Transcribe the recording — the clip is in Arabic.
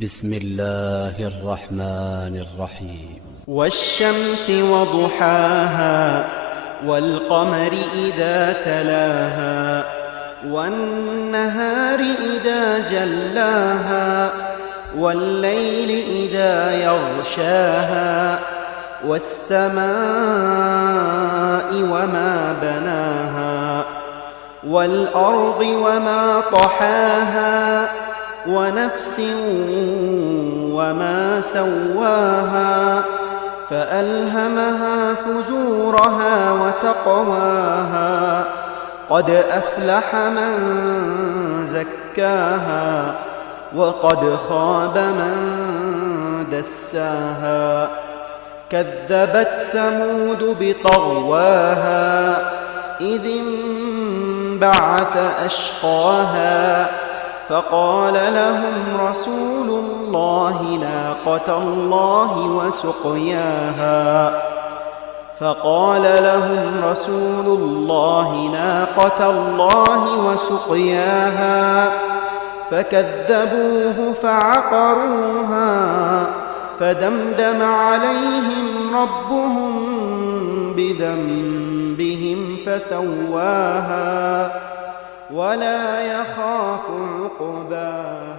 بسم الله الرحمن الرحيم. والشمس وضحاها والقمر إذا تلاها والنهار إذا جلاها والليل إذا يغشاها والسماء وما بناها والأرض وما طحاها ونفس وما سواها فألهمها فجورها وتقواها قد أفلح من زكاها وقد خاب من دساها كذبت ثمود بطغواها إذ انبعث أشقاها فقال لهم رسول الله ناقة الله وسقياها فكذبوه فعقروها فدمدم عليهم ربهم بذنبهم فسواها ولا يخاف عقباها.